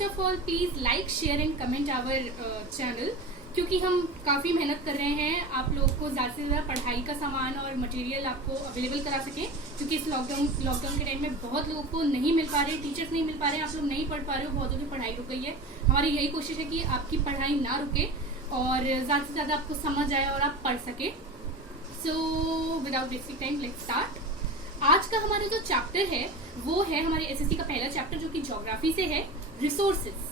First of all please like share and comment our channel, क्योंकि हम काफ़ी मेहनत कर रहे हैं आप लोगों को ज़्यादा से ज़्यादा पढ़ाई का सामान और मटेरियल आपको अवेलेबल करा सकें, क्योंकि इस लॉकडाउन के टाइम में बहुत लोगों को नहीं मिल पा रहे, टीचर्स नहीं मिल पा रहे, आप लोग नहीं पढ़ पा रहे हो, बहुत लोगों की पढ़ाई रुक गई है। हमारी यही कोशिश है कि आपकी पढ़ाई ना रुके और ज़्यादा से ज़्यादा आपको समझ आए और आप पढ़ सके। So without wasting time let's start. आज का हमारा जो चैप्टर है वो है हमारे एसएससी का पहला चैप्टर, जो कि ज्योग्राफी से है, रिसोर्सेज।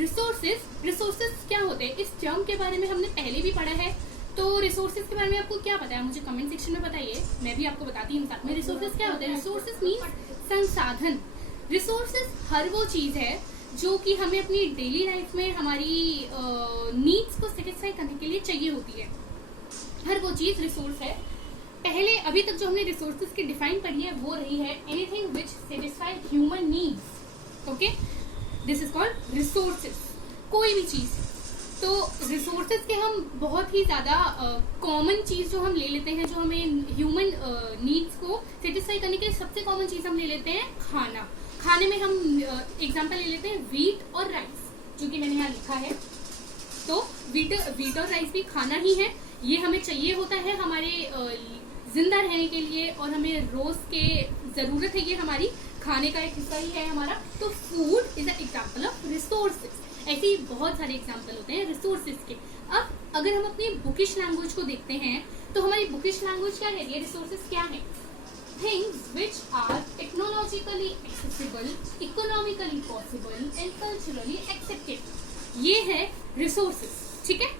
रिसोर्सेज क्या होते हैं, इस टर्म के बारे में हमने पहले भी पढ़ा है। तो रिसोर्सेज के बारे में आपको क्या पता है, मुझे कमेंट सेक्शन में बताइए, मैं भी आपको बताती हूँ साथ में। रिसोर्सेज क्या होते हैं? रिसोर्सेज मीन्स संसाधन। रिसोर्सेज हर वो चीज है जो कि हमें अपनी डेली लाइफ में हमारी नीड्स को सेटिस्फाई करने के लिए चाहिए होती है। हर वो चीज रिसोर्स है। पहले अभी तक जो हमने रिसोर्सेज की डिफाइन पढ़ी है वो रही है anything which satisfy human needs. Okay, this is called resources. कोई भी चीज। तो रिसोर्सेज के हम बहुत ही ज्यादा कॉमन चीज जो हम ले लेते हैं, जो हमें ह्यूमन नीड्स को सेटिस्फाई करने के लिए सबसे कॉमन चीज हम ले लेते हैं खाना। खाने में हम एग्जांपल ले लेते हैं वीट और राइस, जो कि मैंने यहाँ लिखा है। तो वीट और राइस भी खाना ही है, ये हमें चाहिए होता है हमारे जिंदा रहने के लिए, और हमें रोज के जरूरत है, ये हमारी खाने का एक हिस्सा ही है हमारा। तो food is an example of resources. ऐसे ही बहुत सारे एग्जाम्पल होते हैं रिसोर्सेज के। अब अगर हम अपनी बुकिश लैंग्वेज को देखते हैं तो हमारी बुकिश लैंग्वेज क्या है, रिसोर्सेज क्या है? Things which are technologically accessible, economically possible and culturally accepted, ये है रिसोर्सेज। ठीक है,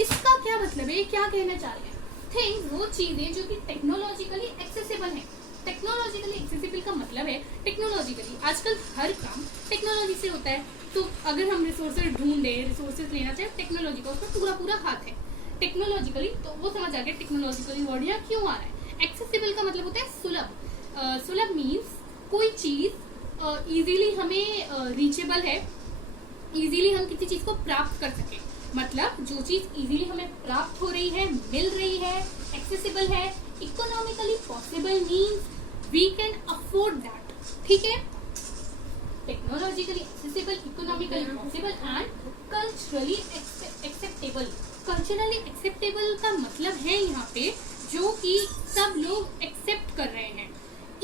इसका क्या मतलब है, क्या कहना चाह रहे हैं? थिंग्स वो चीजें जो कि टेक्नोलॉजिकली एक्सेसिबल है। टेक्नोलॉजिकली एक्सेसिबल का मतलब है टेक्नोलॉजिकली, आजकल हर काम टेक्नोलॉजी से होता है। तो अगर हम रिसोर्सेज ढूंढे, रिसोर्सेज लेना चाहे टेक्नोलॉजी का, उसका पूरा पूरा हाथ है टेक्नोलॉजिकली। तो वो समझ आ गया टेक्नोलॉजिकली वर्ड यहाँ क्यों आ रहा है। एक्सेसिबल का मतलब होता है सुलभ। सुलभ मीन्स कोई चीज इजीली हमें रीचेबल है, इजीली हम किसी चीज को प्राप्त कर सके। मतलब जो चीज इजीली हमें प्राप्त हो रही है, मिल रही है, एक्सेसिबल है। Economically possible means we can afford that. ठीक है, technologically accessible, economically possible and culturally acceptable. Culturally acceptable का मतलब है यहाँ पे जो कि सब लोग एक्सेप्ट कर रहे हैं।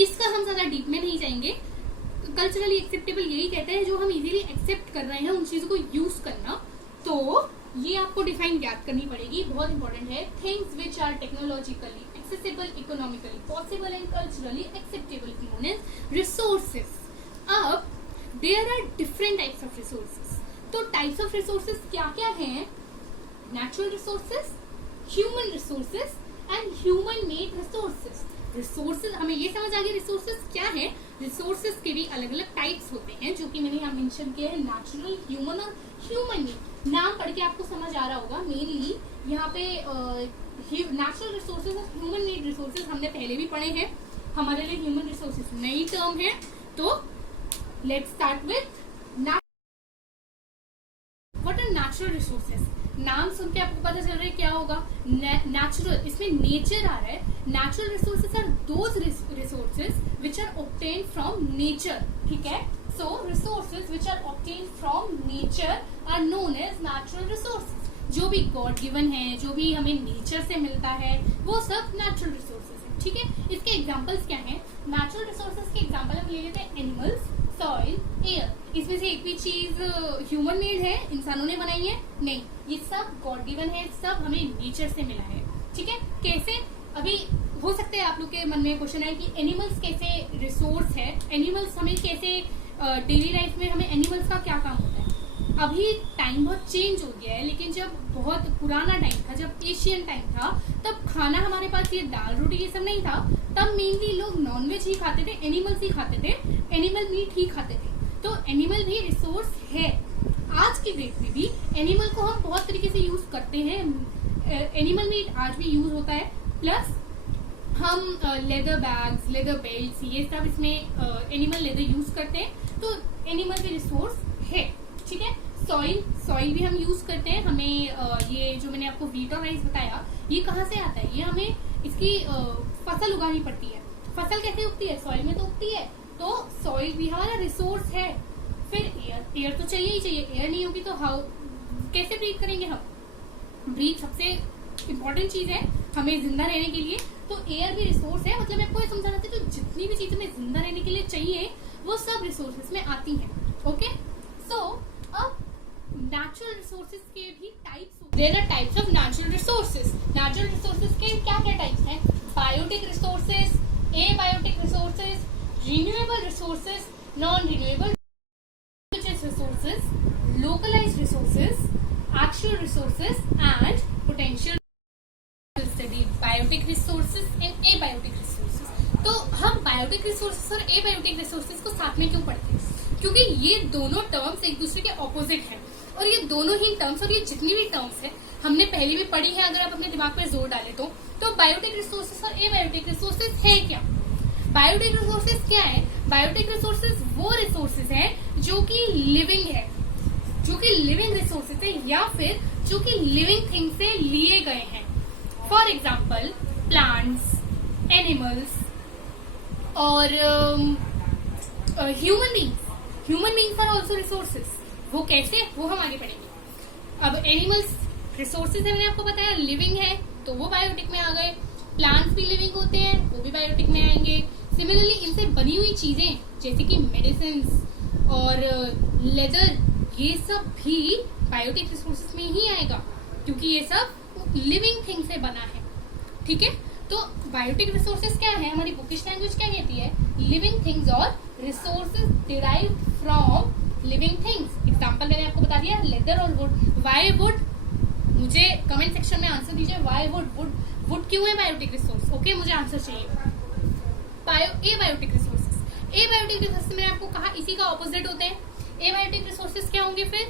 इसका हम ज्यादा डीप में नहीं जाएंगे। कल्चरली एक्सेप्टेबल यही कहते हैं जो हम इजीली एक्सेप्ट कर रहे हैं, उन चीजों को यूज करना। तो ये आपको डिफाइन याद करनी पड़ेगी, बहुत इंपॉर्टेंट है। Things which are technologically accessible, economically possible and culturally acceptable known as resources. अब there are different types of resources. तो टाइप्स ऑफ रिसोर्सेज क्या क्या हैं? Natural resources, human resources and human made resources. Resources हमें ये समझ आ गया resources क्या है। रिसोर्सेज के भी अलग अलग टाइप्स होते हैं, जो कि मैंने यहाँ मेंशन किया है, नेचुरल, ह्यूमन और ह्यूमन मेड। नाम पढ़ के आपको समझ आ रहा होगा। मेनली यहाँ पे नेचुरल रिसोर्सेज और ह्यूमन मेड रिसोर्सेज हमने पहले भी पढ़े हैं, हमारे लिए ह्यूमन रिसोर्सेज नई टर्म है। तो let's start with what are natural resources. नाम सुन के आपको पता चल रहा है क्या होगा, नेचुरल, इसमें नेचर आ रहा है। Natural resources are those resources which are obtained from nature. ठीक है, so resources which are obtained from nature are known as natural resources। जो भी गॉड गिवन है, जो भी हमें नेचर से मिलता है, वो सब नेचुरल रिसोर्सेज है। ठीक है, इसके एग्जांपल्स क्या हैं? नेचुरल रिसोर्सेज के एग्जांपल हम ले लेते हैं एनिमल्स, सॉइल, एयर। इसमें से एक भी चीज ह्यूमन मेड है, इंसानों ने बनाई है? नहीं, ये सब गॉड गिवन है, सब हमें नेचर से मिला है। ठीक है, कैसे? अभी हो सकता है आप लोग के मन में क्वेश्चन है कि एनिमल्स कैसे रिसोर्स है, एनिमल्स हमें कैसे डेली लाइफ में हमें एनिमल्स का क्या काम होता है। अभी टाइम बहुत चेंज हो गया है, लेकिन जब बहुत पुराना टाइम था, जब एशियन टाइम था, तब खाना हमारे पास ये दाल रोटी ये सब नहीं था। तब मेनली लोग नॉनवेज ही खाते थे, एनिमल्स ही खाते थे, एनिमल मीट ही खाते थे। तो एनिमल भी रिसोर्स है। आज की डेट में भी एनिमल को हम बहुत तरीके से यूज करते हैं। एनिमल मीट आज भी यूज होता है, प्लस हम लेदर बैग्स, लेदर बेल्ट, ये सब इसमें एनिमल लेदर यूज करते हैं। तो एनिमल भी रिसोर्स है। ठीक है, सॉइल भी हम यूज करते हैं। हमें ये जो मैंने आपको वीट और राइस बताया, ये कहाँ से आता है? ये हमें इसकी फसल उगानी पड़ती है। फसल कैसे उगती है? सॉइल में तो उगती है। तो सॉइल भी हमारा रिसोर्स है। फिर एयर तो चाहिए ही चाहिए, एयर नहीं होगी तो हाउ कैसे ब्रीथ करेंगे हम? ब्रीथ सबसे इम्पोर्टेंट चीज है हमें जिंदा रहने के लिए, तो एयर भी रिसोर्स है। मतलब मैं आपको ये समझाना था, तो जितनी भी चीजें हमें जिंदा रहने के लिए चाहिए वो सब रिसोर्सेज में आती हैं। ओके, सो अब नेचुरल रिसोर्सेज के भी types, there are types of natural resources. Natural resources के क्या क्या टाइप्स हैं? Biotic resources, abiotic resources, renewable resources, non renewable resources, localized resources, actual resources and potential study biotic resources and abiotic resources। तो हम biotic resources और abiotic resources को साथ में क्यों पढ़ते हैं? क्योंकि ये दोनों टर्म्स एक दूसरे के ऑपोजिट हैं, और ये दोनों ही टर्म्स और ये जितनी भी टर्म्स है हमने पहले भी पढ़ी है, अगर आप अपने दिमाग पर जोर डालें तो बायोटिक रिसोर्सेज और एबायोटिक रिसोर्सेज है क्या? बायोटिक रिसोर्सेज क्या है? बायोटिक रिसोर्सेज वो रिसोर्सेज है जो कि लिविंग है, जो कि लिविंग रिसोर्सेज है, या फिर जो कि लिविंग थिंग से लिए गए हैं। फॉर एग्जाम्पल प्लांट्स, एनिमल्स और human beings. Human beings are also resources. वो कैसे, वो हम आगे पढ़ेंगे। अब एनिमल्स रिसोर्सेज है, मैंने आपको बताया, लिविंग है तो वो बायोटिक में आ गए। प्लांट्स भी लिविंग होते हैं, वो भी बायोटिक में आएंगे। सिमिलरली इनसे बनी हुई चीजें जैसे कि मेडिसिन और लेदर, ये सब भी बायोटिक रिसोर्सेज में ही आएगा, क्योंकि ये सब लिविंग थिंग से बना है। ठीक है, तो बायोटिक रिसोर्सेज क्या है? हमारी बुकिश लैंग्वेज क्या कहती है? लिविंग थिंग्स और resources derive from living things. Example मैंने आपको बता दिया, लेदर और वुड। Why would? मुझे कमेंट सेक्शन में आंसर दीजिए, वाई वुड? वुड क्यों है बायोटिक रिसोर्स? ओके, मुझे आंसर चाहिए। एबायोटिक रिसोर्सेज, एबायोटिक रिसोर्सेज मैंने आपको कहा इसी का ऑपोजिट होते हैं। एबायोटिक रिसोर्सेज क्या होंगे फिर?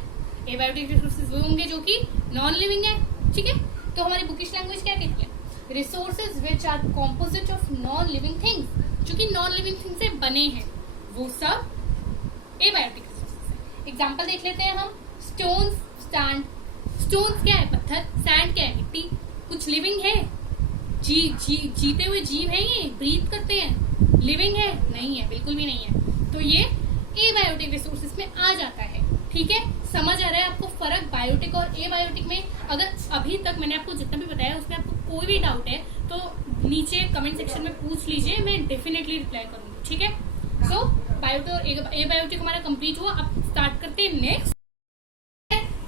एबायोटिक रिसोर्सेज वो होंगे जो कि नॉन लिविंग है। ठीक है, तो हमारी बुकिश लैंग्वेज क्या कहती है? Resources which are composite of non living things, जो कि नॉन लिविंग थिंग से बने हैं, वो सब एबायोटिक रिसोर्सेज है। एग्जाम्पल देख लेते हैं हम। Stones, sand. स्टोन्स क्या है? पत्थर। सैंड क्या है? मिट्टी। कुछ लिविंग है? जीते हुए जीव है, ये ब्रीथ करते हैं, लिविंग है? नहीं है, बिल्कुल भी नहीं है। तो ये एबायोटिक रिसोर्सेज में आ जाता है। ठीक है, समझ आ रहा है आपको फर्क बायोटिक और एबायोटिक में? अगर अभी तक मैंने आपको जितना भी बताया उसमें आपको कोई भी डाउट है तो नीचे कमेंट सेक्शन में पूछ लीजिए, मैं डेफिनेटली रिप्लाई करूंगी। ठीक है, सो बायोटिक और एबायोटिक हमारा कंप्लीट हुआ। अब स्टार्ट करते हैं नेक्स्ट,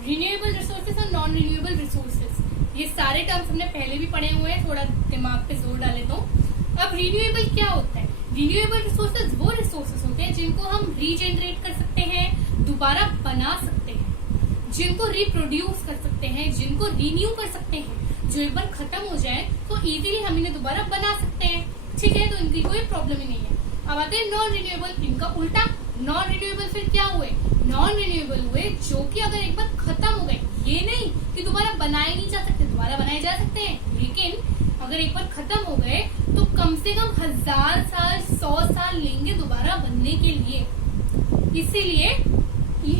रिन्यूएबल रिसोर्सेज और नॉन रिन्यूएबल रिसोर्सेज। ये सारे टर्म्स हमने पहले भी पढ़े हुए हैं, थोड़ा दिमाग पे जोर डाले तो। अब रिन्यूएबल क्या होता है? रिन्यूएबल रिसोर्सेज वो रिसोर्सेज होते हैं जिनको हम रीजेनरेट कर सकते हैं, दोबारा बना सकते हैं, जिनको रिप्रोड्यूस कर सकते हैं, जिनको रिन्यू कर सकते हैं। जो एक बार खत्म हो जाए तो इजीली हम इन्हें दोबारा बना सकते हैं। ठीक है, तो इनकी कोई प्रॉब्लम ही नहीं है। अब आते हैं नॉन रिन्यूएबल, इनका उल्टा। नॉन रिन्यूएबल फिर क्या हुए? नॉन रिन्यूएबल हुए जो कि अगर एक बार खत्म हो गए, ये नहीं कि दोबारा बनाए नहीं जा सकते, दोबारा बनाए जा सकते हैं, लेकिन अगर एक बार खत्म हो गए तो कम से कम 1000 साल 100 साल लेंगे दोबारा बनने के लिए। इसीलिए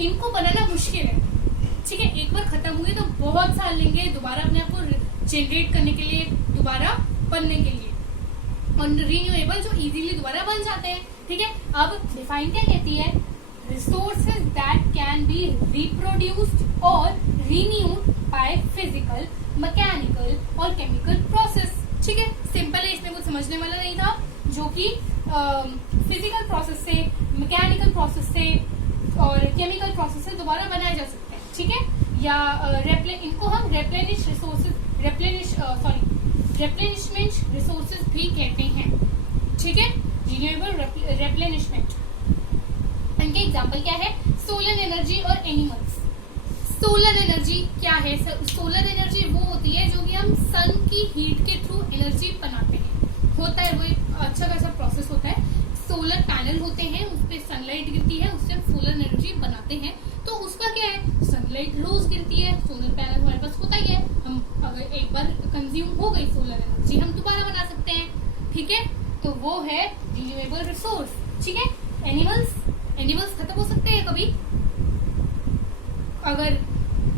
इनको बनाना मुश्किल है। ठीक है, एक बार खत्म हुए तो बहुत साल लेंगे दोबारा अपने आप को जनरेट करने के लिए, दोबारा बनने के लिए। और रिन्यूएबल जो इजीली दोबारा बन जाते हैं। ठीक है, अब डिफाइन क्या कहती है? Resources that can be reproduced और रिन्यूड बाय फिजिकल, मैकेनिकल और केमिकल प्रोसेस। ठीक है, सिंपल है, इसमें कुछ समझने वाला नहीं था। जो कि फिजिकल प्रोसेस से, मैकेनिकल प्रोसेस से और केमिकल प्रोसेस से दोबारा बनाए जा सकते हैं। ठीक है, या इनको हम रेप्लेनिश रिसोर्सेज, रेप्लेनिशमेंट रिसोर्सेज भी कहते हैं। ठीक है, रिन्यूएबल रेप्लेनिशमेंट। इनके एग्जाम्पल क्या है? सोलर एनर्जी और एनिमल्स। सोलर एनर्जी क्या है? सोलर एनर्जी वो होती है जो कि हम सन की हीट के थ्रू एनर्जी बनाते हैं। होता है वो एक अच्छा खासा प्रोसेस होता है। सोलर पैनल होते हैं, उस पर सनलाइट गिरती है, उससे हम सोलर एनर्जी बनाते हैं। तो उसका क्या है? सनलाइट रोज गिरती है, सोलर पैनल हमारे पास होता ही है। हम अगर एक बार कंज्यूम हो गई सोलर एनर्जी, हम दोबारा बना सकते हैं। ठीक है, तो वो है रिन्यूएबल रिसोर्स। ठीक है, एनिमल्स खत्म हो सकते हैं कभी। अगर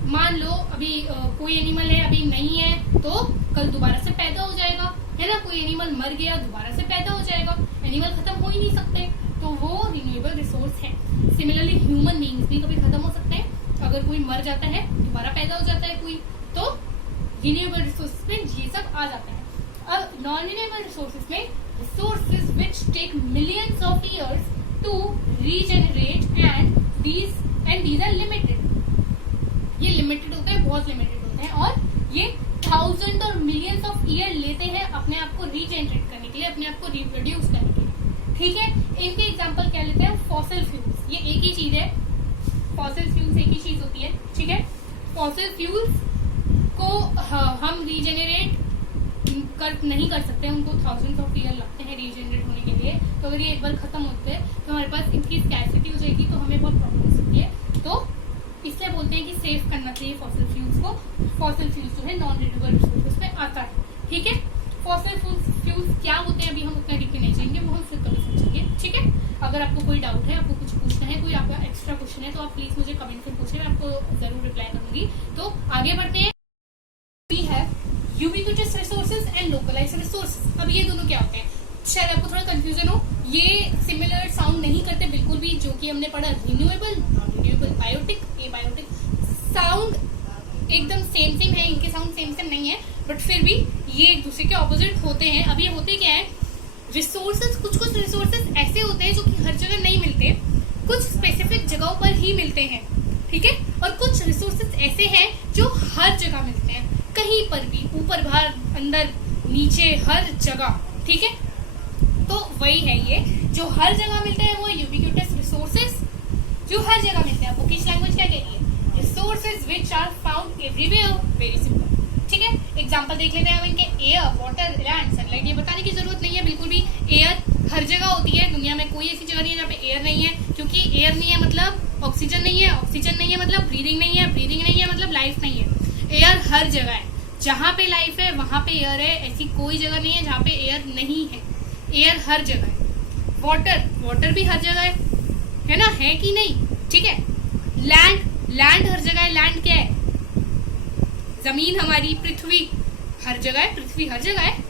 मान लो अभी कोई एनिमल है, अभी नहीं है, तो कल दोबारा से पैदा हो जाएगा, है ना। कोई एनिमल मर गया, दोबारा से पैदा हो जाएगा। एनिमल खत्म हो ही नहीं सकते। तो तो वो रिन्यूएबल रिसोर्स है। सिमिलरली ह्यूमन बींग्स भी कभी खत्म हो सकते हैं, अगर कोई मर जाता है दोबारा पैदा हो जाता है कोई, तो रिन्यूएबल रिसोर्सेज में ये सब आ जाता है। अब नॉन रिन्यूएबल रिसोर्सेज में resources which take millions of years to regenerate and these are limited. ये लिमिटेड होते हैं, बहुत लिमिटेड होते हैं, और ये थाउजेंड और मिलियंस ऑफ ईयर लेते हैं अपने आप को रीजेनरेट करने के लिए, अपने आप को रिप्रोड्यूस करने के लिए। ठीक है, इनके एग्जांपल क्या लेते हैं? फॉसिल फ्यूल्स, ये एक ही चीज है, फॉसिल फ्यूल्स एक ही चीज होती है। ठीक है, फॉसिल फ्यूल्स को हम रीजेनरेट नहीं कर सकते, उनको थाउजेंड्स ऑफ ईयर लगते हैं रीजेनरेट होने के लिए। तो अगर ये एक बार खत्म होते हैं तो हमारे पास इनकी स्कैर्सिटी हो जाएगी, तो हमें बहुत प्रॉब्लम हो सकती है। तो इसलिए बोलते हैं कि सेव करना चाहिए फॉसिल फ्यूल्स को। फॉसिल फ्यूल्स जो है नॉन रिन्यूएबल रिसोर्सेज में आता है। ठीक है, फॉसिल फ्यूल्स क्या होते हैं अभी हम उतना डीपली नहीं जाएंगे, वो हम फिर कभी समझेंगे। ठीक है, अगर आपको कोई डाउट है, आपको कुछ पूछना है, कोई आपका एक्स्ट्रा क्वेश्चन है, तो आप प्लीज मुझे कमेंट में पूछे, मैं आपको जरूर रिप्लाई करूंगी। तो आगे बढ़ते हैं। We have ubiquitous resources and localised resources. अब ये दोनों क्या होते हैं? शायद आपको थोड़ा कंफ्यूजन हो, ये सिमिलर साउंड नहीं करते बिल्कुल भी, जो कि हमने पढ़ा renewable, non renewable, biotic, abiotic, sound एकदम सेम है, इनके साउंड सेम नहीं है, बट फिर भी ये एक दूसरे के ऑपोजिट होते हैं। अब ये होते क्या है? रिसोर्सेज, कुछ रिसोर्सेज ऐसे होते हैं जो कि हर जगह नहीं मिलते, कुछ स्पेसिफिक जगहों पर ही मिलते हैं। ठीक है, और कुछ रिसोर्सेज ऐसे हैं जो हर जगह मिलते हैं, कहीं पर भी, ऊपर बाहर अंदर नीचे हर जगह। ठीक है, तो वही है ये जो हर जगह मिलते हैं, वो यूबिक्विटस रिसोर्सेज जो हर जगह मिलते हैं। बुकिश लैंग्वेज क्या कह रही है? Resources which are found everywhere. Very simple. ठीक है, एग्जांपल देख लेते हैं हम इनके। Air, water, land, sunlight. ये बताने की जरूरत नहीं है बिल्कुल भी, एयर हर जगह होती है दुनिया में, कोई ऐसी जगह नहीं है जहाँ पे एयर नहीं है, क्योंकि एयर नहीं है मतलब ऑक्सीजन नहीं है, ऑक्सीजन नहीं है मतलब ब्रीदिंग नहीं है, ब्रीदिंग नहीं है मतलब लाइफ नहीं है। एयर हर जगह है, जहाँ पे लाइफ है वहां पे एयर है, ऐसी कोई जगह नहीं है जहाँ पे एयर नहीं है। एयर हर जगह है। वाटर भी हर जगह है ना, है कि नहीं? ठीक है, लैंड हर जगह है। लैंड क्या है? जमीन हमारी, पृथ्वी हर जगह है, पृथ्वी हर जगह है।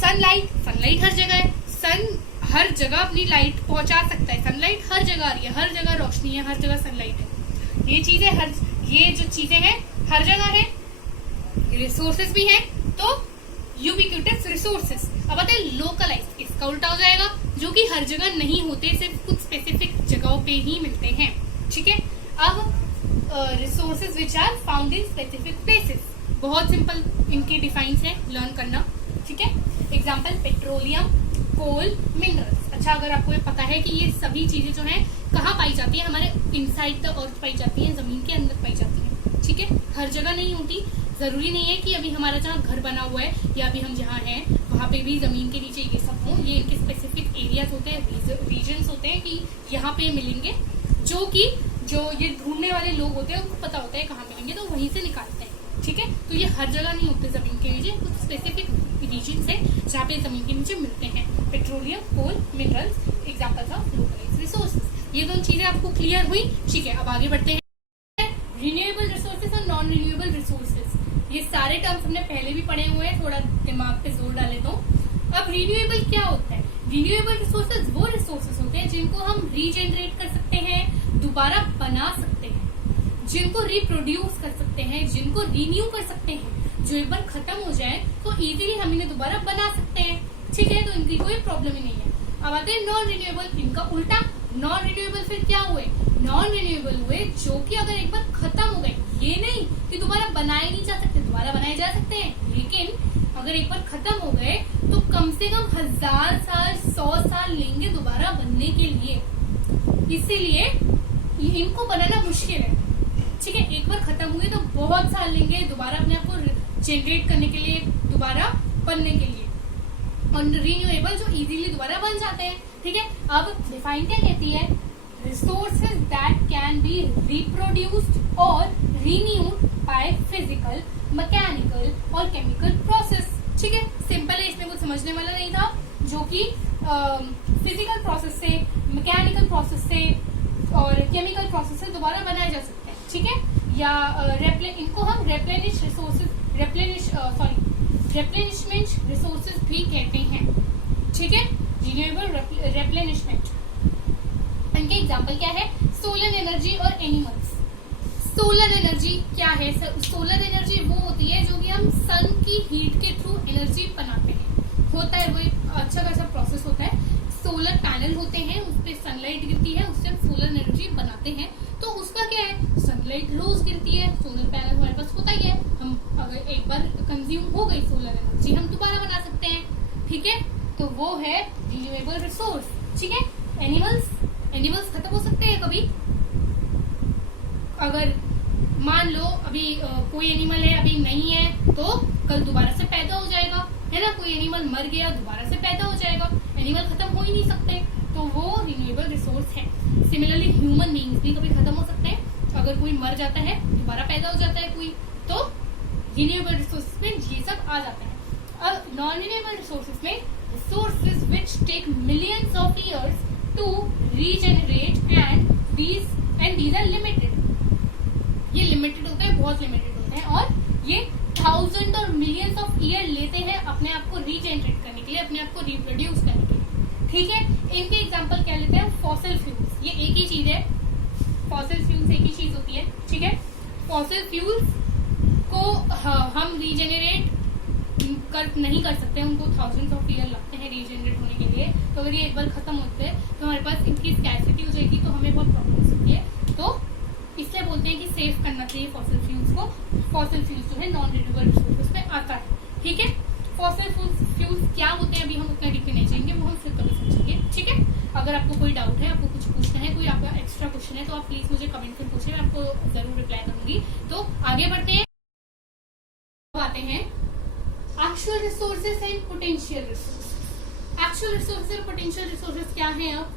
सनलाइट हर जगह है, सन हर जगह अपनी लाइट पहुंचा सकता है, सनलाइट हर जगह आ रही है, हर जगह रोशनी है, हर जगह सनलाइट है। ये चीजें ये जो चीजें हैं हर जगह है। रिसोर्सेज भी हैं, तो यूबिक्विटस रिसोर्सेज। अब आते हैं लोकलाइज्ड, इसका उल्टा हो जाएगा, जो कि हर जगह नहीं होते, सिर्फ कुछ स्पेसिफिक जगहों पे ही मिलते हैं। ठीक है, अब resources which are found in specific places, बहुत सिंपल इनके डिफाइंस है, लर्न करना। ठीक है, एग्जांपल पेट्रोलियम, कोल, मिनरल्स। अच्छा, अगर आपको ये पता है कि ये सभी चीजें जो हैं कहाँ पाई जाती है? हमारे इनसाइड द अर्थ पाई जाती है, जमीन के अंदर पाई जाती है। ठीक है, हर जगह नहीं होती। जरूरी नहीं है कि अभी हमारा जहाँ घर बना हुआ है या अभी हम जहाँ हैं वहाँ पे भी जमीन के नीचे ये सब हो। ये इनके स्पेसिफिक एरियाज होते हैं, रीजन्स होते हैं कि यहाँ पे मिलेंगे, जो ये ढूंढने वाले लोग होते हैं उनको पता होता है कहाँ मिलेंगे, तो वहीं से निकालते हैं। ठीक है, तो ये हर जगह नहीं होते जमीन के नीचे, कुछ स्पेसिफिक रीजन्स है जहाँ पे जमीन के नीचे मिलते हैं। Petroleum, coal, minerals, examples of localised resources. ये दोनों चीजें आपको क्लियर हुई? ठीक है, अब आगे बढ़ते हैं। रिन्यूएबल रिसोर्सेज और नॉन रिन्यूएबल रिसोर्सेज, ये सारे टर्म्स हमने पहले भी पढ़े हुए हैं, थोड़ा दिमाग पे जोर डाले तो। अब रिन्यूएबल क्या होता है? रिन्यूएबल रिसोर्सेज वो रिसोर्सेज होते हैं जिनको हम रीजेनरेट कर सकते हैं, दोबारा बना सकते हैं, जिनको रिप्रोड्यूस कर सकते हैं, जिनको रिन्यू कर सकते हैं। जो एक बार खत्म हो जाए तो इजीली हम इन्हें दोबारा बना सकते हैं। ठीक है, तो इनकी कोई प्रॉब्लम ही नहीं है। अब आते हैं नॉन रिन्यूएबल, इनका उल्टा। नॉन रिन्यूएबल फिर क्या हुए? नॉन रिन्यूएबल हुए जो कि अगर एक बार खत्म हो गए, ये नहीं कि दोबारा बनाए नहीं जा सकते, दोबारा बनाए जा सकते हैं, लेकिन अगर एक बार खत्म हो गए तो कम से कम 1000 साल 100 साल लेंगे दोबारा बनने के लिए। इसीलिए इनको बनाना मुश्किल है। ठीक है, एक बार खत्म हुए तो बहुत साल लेंगे दोबारा अपने आप को जनरेट करने के लिए, दोबारा बनने के लिए। और रिन्यूएबल जो इजीली दोबारा बन जाते हैं। ठीक है, अब डिफाइन क्या कहती है? Resources that can be reproduced और रिन्यूड बाय फिजिकल, मैकेनिकल और केमिकल प्रोसेस। ठीक है, सिंपल है, इसमें कुछ समझने वाला नहीं था। जो कि फिजिकल प्रोसेस से, मैकेनिकल प्रोसेस से और केमिकल प्रोसेस से दोबारा बनाए जा सकते हैं। ठीक है, या इनको हम रेप्लेनिशमेंट रिसोर्सेज भी कहते हैं। ठीक है, रिन्यूएबल रेप्लेनिशमेंट। इनके एग्जाम्पल क्या है, सोलर एनर्जी और एनिमल्स। सोलर एनर्जी क्या है? सोलर एनर्जी वो होती है जो कि हम सन की हीट के थ्रू एनर्जी बनाते हैं। होता है वो एक अच्छा खासा प्रोसेस होता है। सोलर पैनल होते हैं, उस पर सनलाइट गिरती है, उससे हम सोलर एनर्जी बनाते हैं। तो उसका क्या है, सनलाइट रोज गिरती है, सोलर पैनल हमारे पास होता ही है। हम अगर एक बार कंज्यूम हो गई सोलर एनर्जी, हम दोबारा बना सकते हैं। ठीक है, तो वो है रिन्यूएबल रिसोर्स। ठीक है, एनिमल्स खत्म हो सकते हैं कभी। अगर मान लो अभी कोई एनिमल है, अभी नहीं है, तो कल दोबारा से पैदा हो जाएगा, है ना। कोई एनिमल मर गया, दोबारा से पैदा हो जाएगा। एनिमल खत्म हो ही नहीं सकते, तो वो रिन्यूएबल रिसोर्स है। सिमिलरली ह्यूमन बीइंग्स भी कभी खत्म हो सकते हैं। अगर कोई मर जाता है, दोबारा पैदा हो जाता है कोई, तो रिन्यूएबल रिसोर्सेज में ये सब आ जाता है। अब नॉन रिन्यूएबल रिसोर्सेज में resources which take millions of years to regenerate and these are limited. ये लिमिटेड होते हैं, बहुत लिमिटेड होते हैं, और ये थाउजेंड और मिलियंस ऑफ ईयर लेते हैं अपने आप को रीजेनरेट करने के लिए, अपने आप को रिप्रोड्यूस करने के लिए। ठीक है, इनके एग्जांपल क्या लेते हैं, फॉसिल फ्यूल्स। ये एक ही चीज है, फॉसिल फ्यूल्स एक ही चीज होती है। ठीक है, फॉसिल फ्यूल्स को हम रीजेनरेट नहीं कर सकते, उनको थाउजेंड्स ऑफ ईयर लगते हैं रीजेनरेट होने के लिए। तो अगर ये एक बार खत्म होते हैं तो हमारे पास इनकी स्कैर्सिटी हो जाएगी, तो हमें बहुत प्रॉब्लम हो सकती है। तो इसलिए बोलते हैं कि सेव करना चाहिए फॉसिल फ्यूल्स को। फॉसिल फ्यूल्स जो है नॉन रिन्यूएबल रिसोर्सेज में आता है। ठीक है, फॉसिल फ्यूल्स क्या होते हैं अभी हम उतना डीपली नहीं जाएंगे, वो हम फिर कभी समझेंगे। ठीक है, अगर आपको कोई डाउट है, आपको कुछ पूछना है, कोई आपका एक्स्ट्रा क्वेश्चन है, तो आप प्लीज मुझे कमेंट में पूछे, मैं आपको जरूर रिप्लाई करूंगी। तो आगे बढ़ते हैं, आते हैं actual resources and potential resources. Actual resources और पोटेंशियल रिसोर्सेज क्या है? अब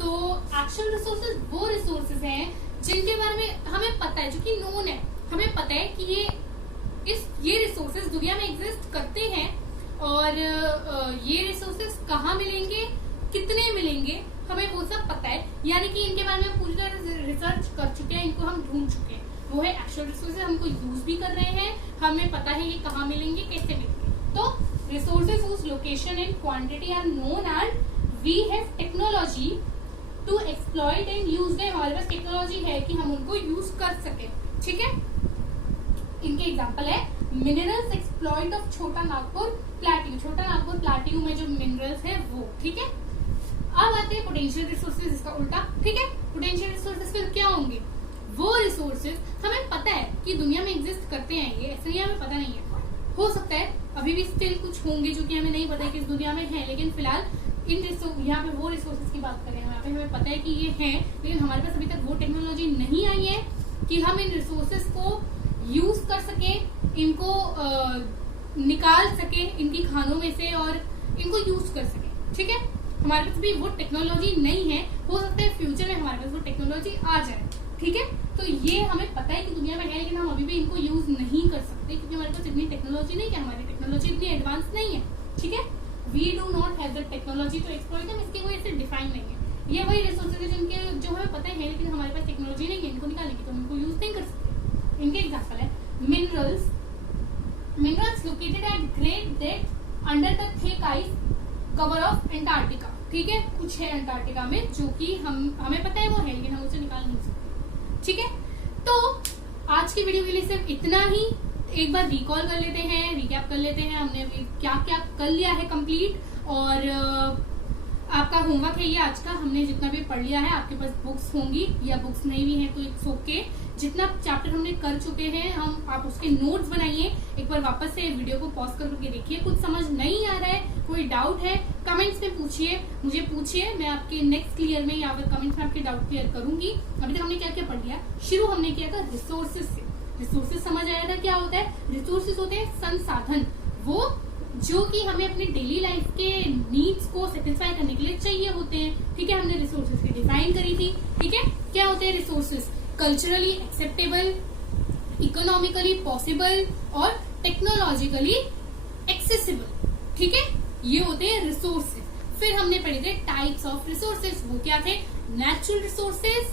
तो एक्चुअल रिसोर्सेज वो रिसोर्सेज हैं जिनके बारे में हमें पता है, जो कि नोन है, हमें पता है कि ये रिसोर्सेज दुनिया में एग्जिस्ट करते हैं, और ये रिसोर्सेज कहाँ मिलेंगे, कितने मिलेंगे, हमें वो सब पता है। यानी कि इनके बारे में पूरी तरह से रिसर्च कर चुके हैं, इनको हम ढूंढ चुके हैं। वो है एक्चुअल रिसोर्सेज, हमको यूज भी कर रहे हैं, हमें पता है ये कहाँ मिलेंगे, कैसे मिलेंगे। तो resources whose location and quantity are known and we have technology to exploit and use them। हमारे पास टेक्नोलॉजी है कि हम उनको यूज कर सके। ठीक है, इनके एग्जांपल है मिनरल्स एक्सप्लॉइट ऑफ छोटा नागपुर प्लेट्यू। छोटा नागपुर प्लेट्यू में जो मिनरल्स है वो। ठीक है, अब आते हैं पोटेंशियल रिसोर्सेज, इसका उल्टा। ठीक है, पोटेंशियल रिसोर्सेज फिर क्या होंगे? वो रिसोर्सेज हमें पता है कि दुनिया में एग्जिस्ट करते हैं, ये ऐसे नहीं हमें पता नहीं है। हो सकता है अभी भी स्टिल कुछ होंगे जो कि हमें नहीं पता है कि इस दुनिया में है, लेकिन फिलहाल यहाँ पे वो रिसोर्सेज की बात करें, यहाँ पे हमें पता है कि ये हैं, लेकिन हमारे पास अभी तक वो टेक्नोलॉजी नहीं आई है कि हम इन रिसोर्सेज को यूज कर सके, इनको निकाल सके इनकी खानों में से और इनको यूज कर सके। ठीक है, हमारे पास भी वो टेक्नोलॉजी नहीं है। हो सकता है फ्यूचर में हमारे पास वो टेक्नोलॉजी आ जाए। ठीक है, तो ये हमें पता है कि दुनिया में है, लेकिन हम अभी भी इनको यूज नहीं कर सकते क्योंकि हमारे पास इतनी टेक्नोलॉजी नहीं है, हमारी टेक्नोलॉजी इतनी एडवांस नहीं है। ठीक है, we do not have the technology to exploit them. इसकी कोई ऐसे डिफाइन नहीं है। ये वही रिसोर्सेज है जिनके जो हमें पता है, लेकिन हमारे पास टेक्नोलॉजी नहीं है इनको निकालने की, तो हम इनको यूज नहीं कर सकते। इनके एग्जाम्पल है minerals located at great depth under the thick ice cover of Antarctica. ठीक है, कुछ है अंटार्कटिका में जो कि हमें पता है वो है, लेकिन हम उसे निकाल नहीं सकते। ठीक है, तो आज की वीडियो के लिए सिर्फ इतना ही। एक बार रिकॉल कर लेते हैं, रिकैप कर लेते हैं हमने अभी क्या क्या कर लिया है कंप्लीट, और आपका होमवर्क है ये आज का। हमने जितना भी पढ़ लिया है, आपके पास बुक्स होंगी या बुक्स नहीं भी है तो इट्स ओके। जितना चैप्टर हमने कर चुके हैं आप उसके नोट्स बनाइए। एक बार वापस से वीडियो को पॉज करके देखिए, कुछ समझ नहीं आ रहा है, कोई डाउट है कमेंट्स में पूछिए, मुझे पूछिए, मैं आपके नेक्स्ट क्लियर में या फिर कमेंट्स में आपके डाउट क्लियर करूंगी। अभी तक हमने क्या क्या पढ़ लिया? शुरू हमने किया था रिसोर्सेज से। रिसोर्सेज समझ आया था क्या होता है? रिसोर्सेज होते हैं संसाधन, वो जो कि हमें अपनी डेली लाइफ के नीड्स को सेटिस्फाई करने के लिए चाहिए होते हैं। ठीक है, हमने रिसोर्सेज की डिफाइन करी थी। ठीक है, क्या होते हैं resources? Culturally acceptable, economically possible और टेक्नोलॉजिकली एक्सेसिबल। ठीक है, ये होते हैं रिसोर्सेज। फिर हमने पढ़े थे टाइप्स ऑफ रिसोर्सेज। वो क्या थे? Natural resources,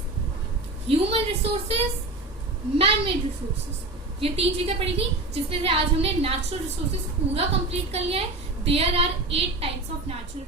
human resources, manmade resources. ये 3 चीजें पढ़ी थी, जिसमें से आज हमने नेचुरल रिसोर्सेज पूरा कंप्लीट कर लिया है। There are 8 types of natural